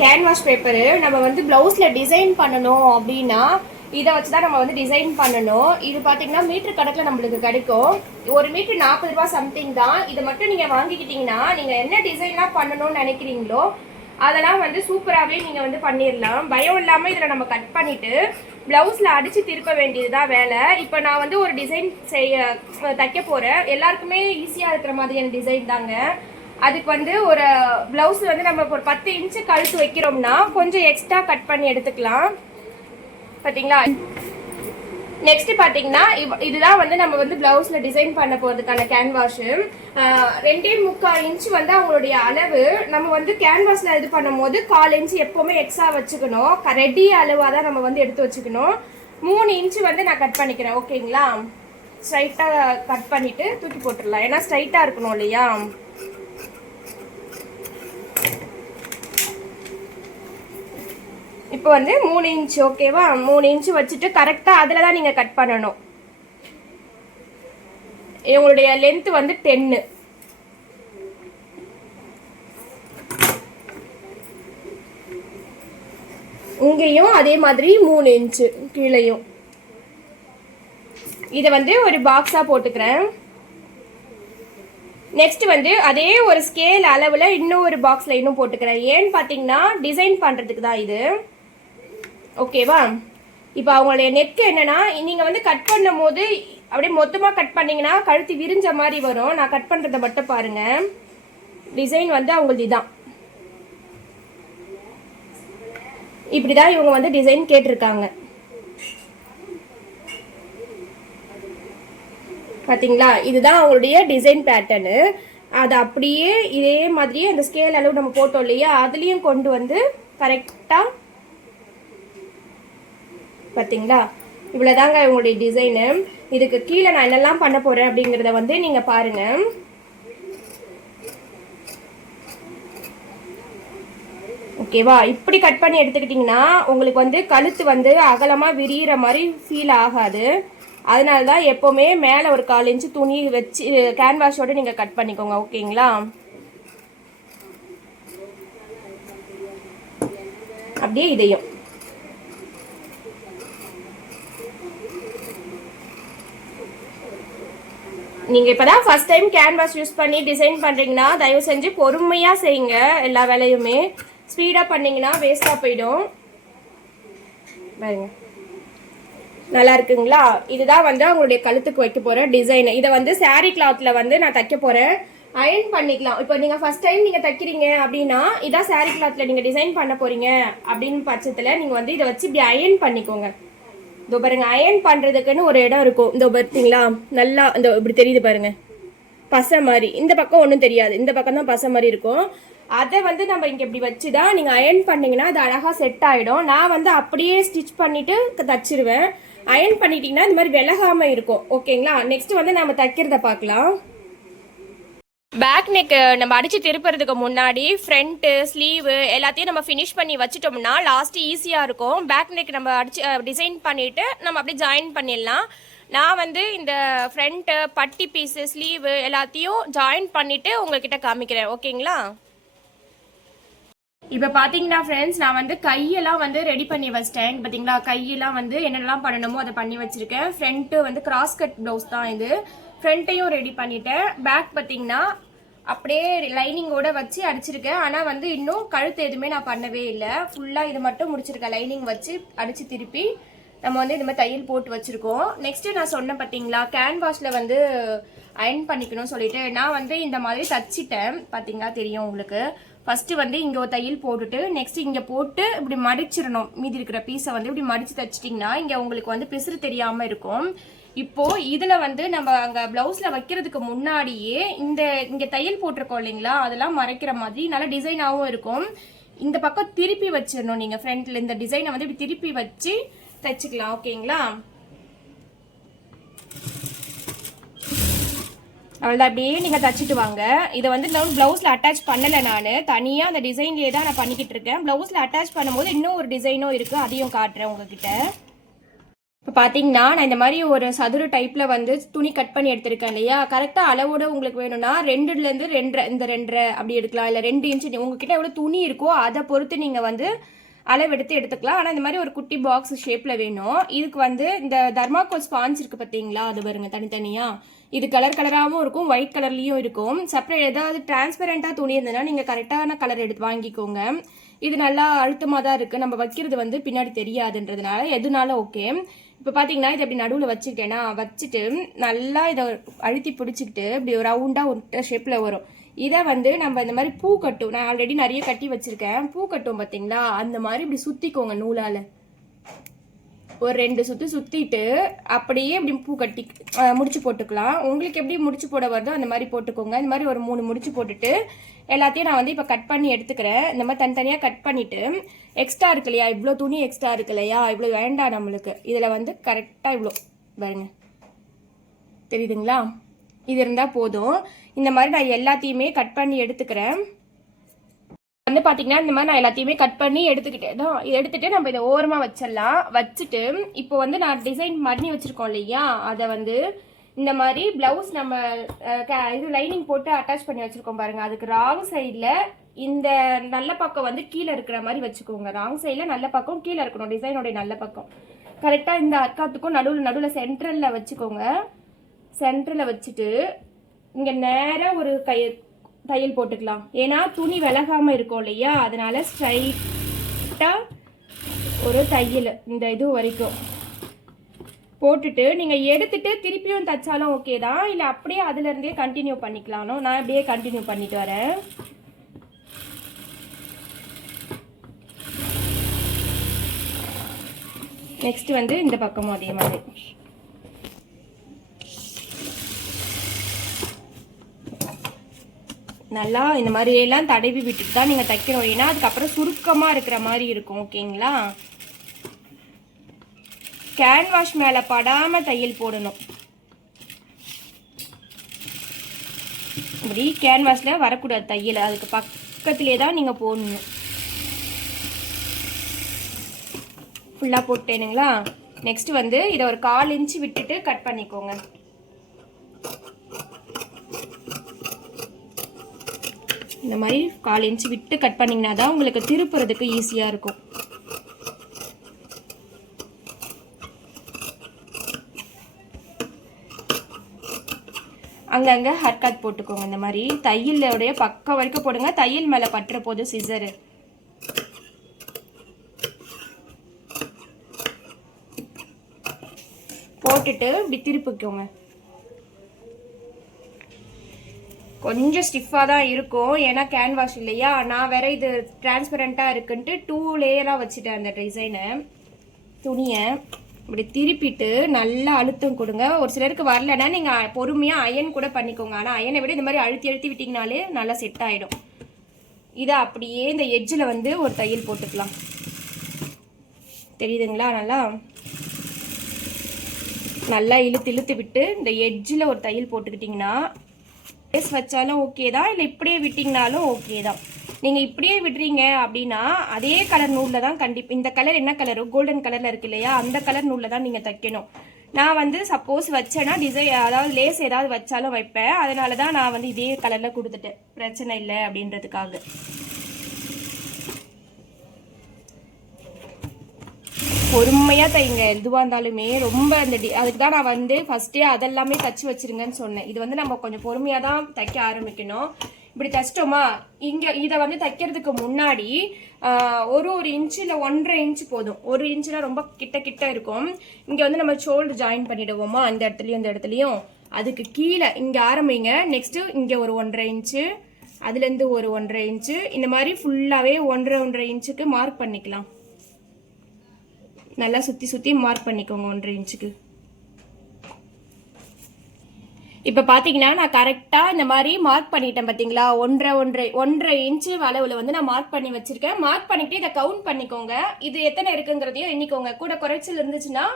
Canvas paper. நம்ம வந்து ப்ளவுஸில் டிசைன் பண்ணணும் அப்படின்னா இதை வச்சு தான் நம்ம வந்து டிசைன் பண்ணணும். இது பார்த்தீங்கன்னா மீட்டர் கணக்கில் நம்மளுக்கு கிடைக்கும். ஒரு மீட்டர் 40 ரூபா சம்திங் தான். இதை மட்டும் நீங்கள் வாங்கிக்கிட்டீங்கன்னா நீங்கள் என்ன டிசைன்லாம் பண்ணணும்னு நினைக்கிறீங்களோ அதெல்லாம் வந்து சூப்பராகவே நீங்கள் வந்து பண்ணிடலாம். பயம் இல்லாமல் இதில் நம்ம கட் பண்ணிவிட்டு ப்ளவுஸில் அடித்து திருப்ப வேண்டியது தான் வேலை. இப்போ நான் வந்து ஒரு டிசைன் தைக்க போகிறேன். எல்லாருக்குமே ஈஸியாக இருக்கிற மாதிரியான டிசைன் தாங்க. அதுக்கு வந்து ஒரு ப்ளவுஸ் வந்து நம்ம ஒரு 10 இன்ச்சு கழுத்து வைக்கிறோம்னா கொஞ்சம் எக்ஸ்ட்ரா கட் பண்ணி எடுத்துக்கலாம். பார்த்தீங்களா? நெக்ஸ்ட் பார்த்தீங்கன்னா இதுதான் வந்து நம்ம வந்து ப்ளவுஸில் டிசைன் பண்ண போகிறதுக்கான கேன்வாஷு. 2.25 இன்ச்சு வந்து அவங்களுடைய அளவு. நம்ம வந்து கேன்வாஸில் இது பண்ணும் போது 1/4 இன்ச்சு எப்போவுமே எக்ஸ்ட்ரா வச்சுக்கணும். ரெடி அளவாக தான் நம்ம வந்து எடுத்து வச்சுக்கணும். 3 இன்ச்சு வந்து நான் கட் பண்ணிக்கிறேன். ஓகேங்களா? ஸ்ட்ரைட்டாக கட் பண்ணிவிட்டு தூக்கி போட்டுடலாம். ஏன்னா ஸ்ட்ரைட்டாக இருக்கணும் இல்லையா? இப்போ வந்து 3 இன்ச்சு. ஓகேவா? 3 இன்ச்சு வச்சுட்டு கரெக்டாக அதில் தான் நீங்கள் கட் பண்ணணும். இவங்களுடைய லென்த் வந்து 10. இங்கேயும் அதே மாதிரி 3 இன்ச்சு கீழேயும். இதை வந்து ஒரு பாக்ஸாக போட்டுக்கிறேன். நெக்ஸ்ட் வந்து அதே ஒரு ஸ்கேல் அளவில் இன்னும் ஒரு பாக்ஸில் இன்னும் போட்டுக்கிறேன். ஏன்னு பார்த்தீங்கன்னா டிசைன் பண்ணுறதுக்கு தான் இது. ஓகேவா? இப்போ அவங்களுடைய நெக்கு என்னன்னா நீங்கள் வந்து கட் பண்ணும் போது அப்படியே மொத்தமாக கட் பண்ணிங்கன்னா கழுத்து விரிஞ்ச மாதிரி வரும். நான் கட் பண்ணுறதை மட்டும் பாருங்கள். டிசைன் வந்து அவங்களுக்கு இதான். இப்படி தான் இவங்க வந்து டிசைன் கேட்டிருக்காங்க. பார்த்தீங்களா? இதுதான் அவங்களுடைய டிசைன் பேட்டர்னு. அது அப்படியே இதே மாதிரியே அந்த ஸ்கேல் அளவு நம்ம போட்டோம் இல்லையா, அதுலேயும் கொண்டு வந்து கரெக்டாக பார்த்தீங்களா? இவ்வளோதாங்க இவங்களுடைய டிசைனு. இதுக்கு கீழே நான் என்னெல்லாம் பண்ண போகிறேன் அப்படிங்கிறத வந்து நீங்கள் பாருங்கள். ஓகேவா? இப்படி கட் பண்ணி எடுத்துக்கிட்டிங்கன்னா உங்களுக்கு வந்து கழுத்து வந்து அகலமாக விரிகிற மாதிரி ஃபீல் ஆகாது. அதனால தான் எப்போவுமே மேலே ஒரு 1/4 இன்ச்சு துணி வச்சு கேன்வாஷோடு நீங்கள் கட் பண்ணிக்கோங்க. ஓகேங்களா? அப்படியே இதையும் நீங்கள் இப்போ தான் ஃபஸ்ட் டைம் கேன்வாஸ் யூஸ் பண்ணி டிசைன் பண்ணுறீங்கன்னா தயவு செஞ்சு பொறுமையாக செய்யுங்க. எல்லா வேலையுமே ஸ்பீடாக பண்ணிங்கன்னா வேஸ்ட்டாக போயிடும். பாருங்க, நல்லா இருக்குங்களா? இதுதான் வந்து அவங்களுடைய கழுத்துக்கு வைக்க போகிற டிசைன். இதை வந்து சாரீ கிளாத்தில் வந்து நான் தைக்க போகிறேன். அயன் பண்ணிக்கலாம். இப்போ நீங்கள் ஃபஸ்ட் டைம் நீங்கள் தைக்கிறீங்க அப்படின்னா இதான் சாரீ கிளாத்தில் நீங்கள் டிசைன் பண்ண போகிறீங்க அப்படின்னு பட்சத்தில் நீங்கள் வந்து இதை வச்சு இப்படி அயன் பண்ணிக்கோங்க. இதோ பாருங்க, அயன் பண்ணுறதுக்குன்னு ஒரு இடம் இருக்கும். இதோ பார்த்தீங்களா? நல்லா இந்த இப்படி தெரியுது பாருங்க, பசை மாதிரி. இந்த பக்கம் ஒன்றும் தெரியாது, இந்த பக்கம் தான் பசை மாதிரி இருக்கும். அதை வந்து நம்ம இங்கே இப்படி வச்சு தான் நீங்கள் அயன் பண்ணிங்கன்னா அது அழகாக செட் ஆகிடும். நான் வந்து அப்படியே ஸ்டிச் பண்ணிவிட்டு தச்சிருவேன். அயன் பண்ணிட்டீங்கன்னா இந்த மாதிரி விலகாமல் இருக்கும். ஓகேங்களா? நெக்ஸ்ட் வந்து நம்ம தைக்கிறத பார்க்கலாம். பேக் நெக் நம்ம அடித்து திருப்புறதுக்கு முன்னாடி ஃப்ரண்ட்டு ஸ்லீவு எல்லாத்தையும் நம்ம ஃபினிஷ் பண்ணி வச்சுட்டோம்னா லாஸ்ட்டு ஈஸியாக இருக்கும். பேக் நெக் நம்ம அடிச்சு டிசைன் பண்ணிவிட்டு நம்ம அப்படியே ஜாயின் பண்ணிடலாம். நான் வந்து இந்த ஃப்ரண்ட்டு பட்டி பீஸு ஸ்லீவு எல்லாத்தையும் ஜாயின் பண்ணிவிட்டு உங்கள்கிட்ட காமிக்கிறேன். ஓகேங்களா? இப்போ பார்த்தீங்கன்னா ஃப்ரெண்ட்ஸ், நான் வந்து கையெல்லாம் வந்து ரெடி பண்ணி வச்சிட்டேன். பார்த்தீங்களா? கையெல்லாம் வந்து என்னென்னலாம் பண்ணணுமோ அதை பண்ணி வச்சுருக்கேன். ஃப்ரண்ட்டு வந்து கிராஸ் கட் ப்ளவுஸ் தான் இது. ஃப்ரண்ட்டையும் ரெடி பண்ணிட்டேன். பேக் பார்த்தீங்கன்னா அப்படியே லைனிங்கோட வச்சு அடிச்சிருக்கேன். ஆனால் வந்து இன்னும் கழுத்து எதுவுமே நான் பண்ணவே இல்லை. ஃபுல்லாக இது மட்டும் முடிச்சிருக்கேன். லைனிங் வச்சு அடித்து திருப்பி நம்ம வந்து இந்த மாதிரி தையல் போட்டு வச்சுருக்கோம். நெக்ஸ்ட்டு நான் சொன்னேன் பார்த்தீங்களா, கேன்வாஷில் வந்து அயன் பண்ணிக்கணும்னு சொல்லிட்டு நான் வந்து இந்த மாதிரி தச்சிட்டேன். பார்த்தீங்களா? தெரியும் உங்களுக்கு. ஃபஸ்ட்டு வந்து இங்கே ஒரு தையல் போட்டுட்டு நெக்ஸ்ட் இங்கே போட்டு இப்படி மடிச்சிடணும். மீதி இருக்கிற பீஸை வந்து இப்படி மடித்து தைச்சிட்டிங்கன்னா இங்கே உங்களுக்கு வந்து பிசுறு தெரியாமல் இருக்கும். இப்போ இதில் வந்து நம்ம அங்கே ப்ளவுஸில் வைக்கிறதுக்கு முன்னாடியே இங்கே தையல் போட்டிருக்கோம் இல்லைங்களா, அதெல்லாம் மறைக்கிற மாதிரி நல்லா டிசைனாகவும் இருக்கும். இந்த பக்கம் திருப்பி வச்சிடணும். நீங்கள் ஃப்ரண்ட்டில் இந்த டிசைனை வந்து இப்படி திருப்பி வச்சு தைச்சிக்கலாம். ஓகேங்களா? அவ்வளோதான். அப்படியே நீங்கள் தச்சுட்டு வாங்க. இதை வந்து ப்ளவுஸில் அட்டாச் பண்ணலை. நான் தனியாக அந்த டிசைன்லேயே தான் நான் பண்ணிக்கிட்டு இருக்கேன். ப்ளவுஸில் அட்டாச் பண்ணும்போது இன்னும் ஒரு டிசைனும் இருக்குது, அதையும் காட்டுறேன் உங்ககிட்ட. இப்போ பார்த்தீங்கன்னா நான் இந்த மாதிரி ஒரு சதுர டைப்பில் வந்து துணி கட் பண்ணி எடுத்திருக்கேன் இல்லையா, கரெக்டாக அளவோட உங்களுக்கு வேணும்னா 2லேருந்து 2 இந்த 2 அப்படி எடுக்கலாம், இல்லை 2 இன்ச்சு உங்ககிட்ட எவ்வளோ துணி இருக்கோ அதை பொறுத்து நீங்கள் வந்து அளவெடுத்து எடுத்துக்கலாம். ஆனால் இந்த மாதிரி ஒரு குட்டி பாக்ஸ் ஷேப்பில் வேணும். இதுக்கு வந்து இந்த தர்மாக்கோல் ஸ்பான்ஸ் இருக்குது பார்த்தீங்களா, அது பாருங்க தனித்தனியாக. இது கலர் கலராகவும் இருக்கும், ஒயிட் கலர்லேயும் இருக்கும். செப்பரேட் ஏதாவது டிரான்ஸ்பரண்ட்டாக துணி இருந்ததுன்னா நீங்கள் கரெக்டான கலர் எடுத்து வாங்கிக்கோங்க. இது நல்லா அழுத்தமாக தான் இருக்குது, நம்ம வைக்கிறது வந்து பின்னாடி தெரியாதுன்றதுனால எதுனாலும் ஓகே. இப்போ பார்த்தீங்கன்னா இதை அப்படி நடுவில் வச்சுக்கிட்டேன்னா வச்சுட்டு நல்லா இதை அழுத்தி பிடிச்சிக்கிட்டு இப்படி ஒரு ரவுண்டாக ஒரு ஷேப்பில் வரும். இதை வந்து நம்ம இந்த மாதிரி பூ கட்டும், நான் ஆல்ரெடி நிறைய கட்டி வச்சுருக்கேன், பூ கட்டும் பார்த்தீங்களா, அந்த மாதிரி இப்படி சுற்றிக்கோங்க நூலால். ஒரு 2 சுற்று சுற்றிட்டு அப்படியே இப்படி பூ கட்டி முடிச்சு போட்டுக்கலாம். உங்களுக்கு எப்படி முடிச்சு போட வருதோ அந்த மாதிரி போட்டுக்கோங்க. இந்த மாதிரி ஒரு 3 முடிச்சு போட்டுட்டு எல்லாத்தையும் நான் வந்து இப்போ கட் பண்ணி எடுத்துக்கிறேன். இந்த மாதிரி தனித்தனியாக கட் பண்ணிவிட்டு எக்ஸ்ட்ரா இருக்கு இல்லையா, இவ்வளோ துணி எக்ஸ்ட்ரா இருக்கு இல்லையா, இவ்வளோ வேண்டாம் நம்மளுக்கு. இதில் வந்து கரெக்டாக இவ்வளோ பாருங்க, தெரியுதுங்களா, இது இருந்தால் போதும். இந்த மாதிரி நான் எல்லாத்தையுமே கட் பண்ணி எடுத்துக்கிறேன். வந்து பார்த்தீங்கன்னா இந்த மாதிரி நான் எல்லாத்தையுமே கட் பண்ணி எடுத்துக்கிட்டேன். எடுத்துட்டு நம்ம இதை ஓரமாக வச்சிடலாம். வச்சுட்டு இப்போ வந்து நான் டிசைன் பண்ணி வச்சுருக்கோம் இல்லையா, அதை வந்து இந்த மாதிரி ப்ளவுஸ் நம்ம இது லைனிங் போட்டு அட்டாச் பண்ணி வச்சுருக்கோம் பாருங்கள், அதுக்கு ராங் சைடில் இந்த நல்ல பக்கம் வந்து கீழே இருக்கிற மாதிரி வச்சுக்கோங்க. ராங் சைடில் நல்ல பக்கம் கீழே இருக்கணும், டிசைனோடைய நல்ல பக்கம். கரெக்டாக இந்த அர்க்காத்துக்கும் நடுவில் சென்ட்ரலில் வச்சுக்கோங்க. சென்டரில் வச்சுட்டு இங்கே நேராக ஒரு தையல் போட்டுக்கலாம். ஏன்னா துணி விலகாமல் இருக்கும் இல்லையா, அதனால ஸ்ட்ரைட்டாக ஒரு தையல் இந்த இது வரைக்கும் போட்டுட்டு நீங்கள் எடுத்துட்டு திருப்பியும் தைச்சாலும் ஓகே தான், இல்லை அப்படியே அதுலேருந்தே கண்டினியூ பண்ணிக்கலானோ. நான் அப்படியே கண்டினியூ பண்ணிட்டு வரேன். நெக்ஸ்ட் வந்து இந்த பக்கமும் அதே மாதிரி நல்லா இந்த மாதிரி எல்லாம் தடவி விட்டுட்டு தான் நீங்கள் தைக்கணும். ஏன்னா அதுக்கப்புறம் சுருக்கமாக இருக்கிற மாதிரி இருக்கும். ஓகேங்களா, கேன்வாஷ் மேலே படாமல் தையல் போடணும். இப்படி கேன்வாஸில் வரக்கூடாது தையல், அதுக்கு பக்கத்துலேயே தான் நீங்கள் போடணும். ஃபுல்லாக போட்டேனுங்களா. நெக்ஸ்ட் வந்து இதை ஒரு 1/4 இன்ச்சு விட்டுட்டு கட் பண்ணிக்கோங்க. இந்த மாதிரி 1/4 இன்ச்சு விட்டு கட் பண்ணிங்கன்னா தான் உங்களுக்கு திருப்புறதுக்கு ஈஸியாக இருக்கும். அங்கங்கே ஹர்கட் போட்டுக்கோங்க. இந்த மாதிரி தையலோடைய பக்கம் வரைக்கும் போடுங்க, தையல் மேலே பட்டுற போது சிசரு. போட்டுட்டு இப்படி திருப்பிக்கோங்க. கொஞ்சம் ஸ்டிஃபாக தான் இருக்கும், ஏன்னா கேன்வாஷ் இல்லையா. நான் வேற இது டிரான்ஸ்பரண்ட்டாக இருக்குன்ட்டு 2 லேயராக வச்சுட்டேன் அந்த டிசைனை. துணியை இப்படி திருப்பிட்டு நல்லா அழுத்தம் கொடுங்க. ஒரு சிலருக்கு வரலன்னா நீங்கள் பொறுமையாக அயன் கூட பண்ணிக்கோங்க. ஆனால் அயனை விட இந்த மாதிரி அழுத்தி அழுத்தி விட்டிங்கனாலே நல்லா செட் ஆகிடும். இதை அப்படியே இந்த எட்ஜில் வந்து ஒரு தையல் போட்டுக்கலாம். தெரியுதுங்களா, நல்லா இழுத்து இழுத்து விட்டு இந்த எட்ஜில் ஒரு தையல் போட்டுக்கிட்டிங்கன்னா லேஸ் வச்சாலும் ஓகே தான், இல்லை இப்படியே விட்டிங்கனாலும் ஓகே தான். நீங்கள் இப்படியே விடுறீங்க அப்படின்னா அதே கலர் நூலில் தான் கண்டிப்பாக, இந்த கலர் என்ன கலரு கோல்டன் கலரில் இருக்கு இல்லையா, அந்த கலர் நூலில் தான் நீங்கள் தைக்கணும். நான் வந்து சப்போஸ் வச்சேன்னா டிசைன் அதாவது லேஸ் ஏதாவது வச்சாலும் வைப்பேன், அதனால தான் நான் வந்து இதே கலரில் கொடுத்துட்டேன், பிரச்சனை இல்லை அப்படின்றதுக்காக. பொறுமையாக தைங்க எதுவாக இருந்தாலுமே. ரொம்ப அந்த அதுக்கு தான் நான் வந்து ஃபஸ்ட்டே அதெல்லாமே தச்சு வச்சுருங்கன்னு சொன்னேன். இது வந்து நம்ம கொஞ்சம் பொறுமையாக தான் தைக்க ஆரம்பிக்கணும். இப்படி தைச்சிட்டோமா, இங்கே இதை வந்து தைக்கிறதுக்கு முன்னாடி ஒரு இன்ச்சில் 1.5 இன்ச்சு போதும். 1 இன்ச்சுனா ரொம்ப கிட்ட இருக்கும். இங்கே வந்து நம்ம ஷோல்டர் ஜாயின் பண்ணிவிடுவோமா, அந்த இடத்துலையும் இந்த இடத்துலையும். அதுக்கு கீழே இங்கே ஆரம்பிங்க. நெக்ஸ்ட்டு இங்கே ஒரு 1.5 இன்ச்சு, அதுலேருந்து ஒரு 1.5 இன்ச்சு, இந்த மாதிரி ஃபுல்லாகவே 1.5 இன்ச்சுக்கு மார்க் பண்ணிக்கலாம். நல்லா சுற்றி மார்க் பண்ணிக்கோங்க 1.5 இன்ச்சுக்கு. இப்போ பார்த்தீங்கன்னா நான் கரெக்டாக இந்த மாதிரி மார்க் பண்ணிட்டேன் பார்த்தீங்களா. 1.5 இன்ச்சு அளவில் வந்து நான் மார்க் பண்ணி வச்சுருக்கேன். மார்க் பண்ணிவிட்டு இதை கவுண்ட் பண்ணிக்கோங்க. இது எத்தனை இருக்குங்கிறதையும் எண்ணிக்கோங்க. கூட குறைச்சல் இருந்துச்சுன்னா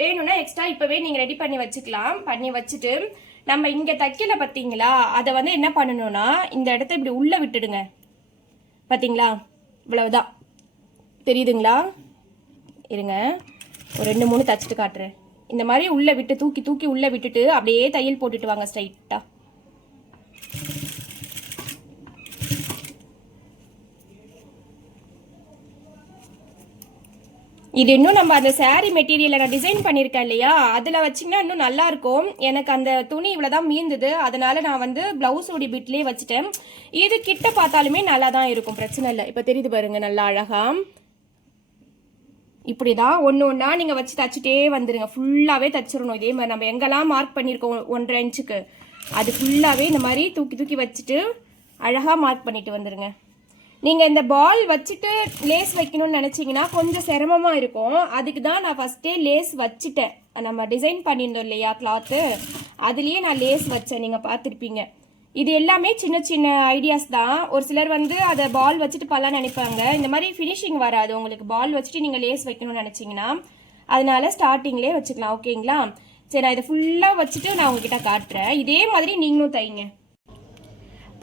வேணும்னா எக்ஸ்ட்ரா இப்போவே நீங்கள் ரெடி பண்ணி வச்சுக்கலாம். பண்ணி வச்சுட்டு நம்ம இங்கே தைக்கல பார்த்தீங்களா, அதை வந்து என்ன பண்ணணும்னா இந்த இடத்த இப்படி உள்ளே விட்டுடுங்க. பார்த்தீங்களா, இவ்வளவுதான். தெரியுதுங்களா, இருங்க ஒரு 2-3 தச்சுட்டு காட்டுறேன். இந்த மாதிரி உள்ளே விட்டு தூக்கி தூக்கி உள்ளே விட்டுட்டு அப்படியே தையல் போட்டுட்டு வாங்க ஸ்ட்ரைட்டாக. இது இன்னும் நம்ம அந்த சாரீ மெட்டீரியலை நான் டிசைன் பண்ணியிருக்கேன் இல்லையா, அதில் வச்சிங்கன்னா இன்னும் நல்லாயிருக்கும். எனக்கு அந்த துணி இவ்வளோ தான் மீந்துது, அதனால நான் வந்து ப்ளவுஸோடைய பிட்லேயே வச்சுட்டேன். இது கிட்ட பார்த்தாலுமே நல்லா தான் இருக்கும், பிரச்சனை இல்லை. இப்போ தெரியுது பாருங்க நல்லா அழகா. இப்படி தான் ஒன்று ஒன்றா நீங்கள் வச்சு தச்சுட்டே வந்துடுங்க. ஃபுல்லாகவே தச்சிடணும். இதே மாதிரி நம்ம எங்கெல்லாம் மார்க் பண்ணியிருக்கோம் 1.5 இன்ச்சுக்கு அது ஃபுல்லாகவே இந்த மாதிரி தூக்கி தூக்கி வச்சுட்டு அழகாக மார்க் பண்ணிட்டு வந்துடுங்க. நீங்கள் இந்த பால் வச்சுட்டு லேஸ் வைக்கணும்னு நினச்சிங்கன்னா கொஞ்சம் சிரமமாக இருக்கும். அதுக்கு தான் நான் ஃபஸ்ட்டே லேஸ் வச்சுட்டேன். நம்ம டிசைன் பண்ணியிருந்தோம் இல்லையா கிளாத்து, அதுலேயே நான் லேஸ் வச்சேன், நீங்கள் பார்த்துருப்பீங்க. இது எல்லாமே சின்ன சின்ன ஐடியாஸ் தான். ஒரு சிலர் வந்து அதை பால் வச்சுட்டு பல்லாம் நினைப்பாங்க. இந்த மாதிரி ஃபினிஷிங் வராது உங்களுக்கு பால் வச்சுட்டு நீங்கள் லேஸ் வைக்கணும்னு நினச்சிங்கன்னா. அதனால ஸ்டார்டிங்லேயே வச்சுக்கலாம். ஓகேங்களா? சரி, நான் இதை ஃபுல்லாக வச்சுட்டு நான் உங்ககிட்ட காட்டுறேன். இதே மாதிரி நீங்களும் தைங்க.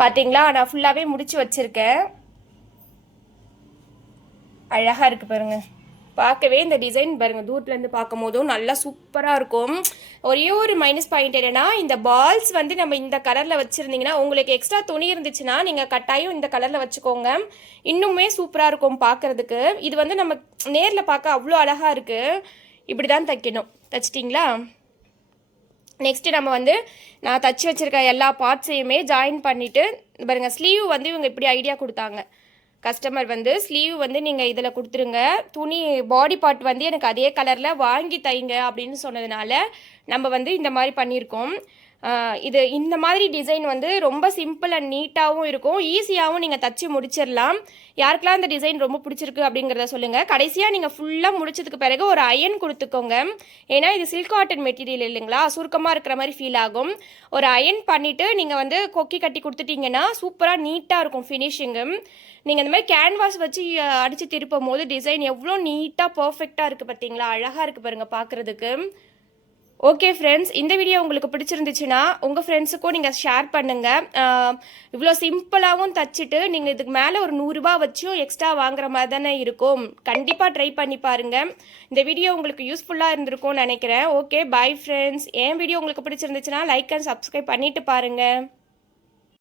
பார்த்தீங்களா, நான் ஃபுல்லாகவே முடிச்சு வச்சுருக்கேன். அழகாக இருக்குது பாருங்கள். பார்க்கவே இந்த டிசைன் பாருங்கள், தூரத்துலேருந்து பார்க்கும் போதும் நல்லா சூப்பராக இருக்கும். ஒரே ஒரு மைனஸ் பாயிண்ட் என்னென்னா, இந்த பால்ஸ் வந்து நம்ம இந்த கலரில் வச்சுருந்தீங்கன்னா, உங்களுக்கு எக்ஸ்ட்ரா துணி இருந்துச்சுன்னா நீங்கள் கட்டாயம் இந்த கலரில் வச்சுக்கோங்க, இன்னுமே சூப்பராக இருக்கும் பார்க்குறதுக்கு. இது வந்து நம்ம நேரில் பார்க்க அவ்வளோ அழகாக இருக்குது. இப்படி தான் தைக்கணும். தைச்சிட்டிங்களா? நெக்ஸ்ட்டு நம்ம வந்து நான் தச்சு வச்சுருக்க எல்லா பார்ட்ஸையுமே ஜாயின் பண்ணிவிட்டு பாருங்கள். ஸ்லீவ் வந்து இவங்க இப்படி ஐடியா கொடுத்தாங்க கஸ்டமர் வந்து. ஸ்லீவ் வந்து நீங்கள் இதில் கொடுத்துருங்க, துணி பாடி பார்ட் வந்து எனக்கு அதே கலரில் வாங்கி தைங்க அப்படின்னு சொன்னதுனால நம்ம வந்து இந்த மாதிரி பண்ணியிருக்கோம். இது இந்த மாதிரி டிசைன் வந்து ரொம்ப சிம்பிள் அண்ட் நீட்டாகவும் இருக்கும், ஈஸியாகவும் நீங்கள் தச்சு முடிச்சிடலாம். யாருக்கெல்லாம் இந்த டிசைன் ரொம்ப பிடிச்சிருக்கு அப்படிங்கிறத சொல்லுங்கள். கடைசியாக நீங்கள் ஃபுல்லாக முடிச்சதுக்கு பிறகு ஒரு அயன் கொடுத்துக்கோங்க. ஏன்னா இது சில்க் காட்டன் மெட்டீரியல் இல்லைங்களா, சுருக்கமாக இருக்கிற மாதிரி ஃபீல் ஆகும். ஒரு அயன் பண்ணிவிட்டு நீங்கள் வந்து கொக்கி கட்டி கொடுத்துட்டிங்கன்னா சூப்பராக நீட்டாக இருக்கும் ஃபினிஷிங்கு. நீங்கள் இந்த மாதிரி கேன்வாஸ் வச்சு அடித்து திருப்பும் போது டிசைன் எவ்வளோ நீட்டாக பர்ஃபெக்டாக இருக்குது பார்த்தீங்களா, அழகாக இருக்குது பாருங்கள் பார்க்குறதுக்கு. ஓகே ஃப்ரெண்ட்ஸ், இந்த வீடியோ உங்களுக்கு பிடிச்சிருந்துச்சுன்னா உங்கள் ஃப்ரெண்ட்ஸுக்கும் நீங்கள் ஷேர் பண்ணுங்கள். இவ்வளோ சிம்பிளாகவும் தச்சுட்டு நீங்கள் இதுக்கு மேலே ஒரு 100 ரூபா வச்சும் எக்ஸ்ட்ரா வாங்குற மாதிரி தானே இருக்கும். கண்டிப்பாக ட்ரை பண்ணி பாருங்கள். இந்த வீடியோ உங்களுக்கு யூஸ்ஃபுல்லாக இருந்திருக்கும்னு நினைக்கிறேன். Okay, bye friends. என் வீடியோ உங்களுக்கு பிடிச்சிருந்துச்சுன்னா லைக் அண்ட் சப்ஸ்கிரைப் பண்ணிவிட்டு பாருங்கள்.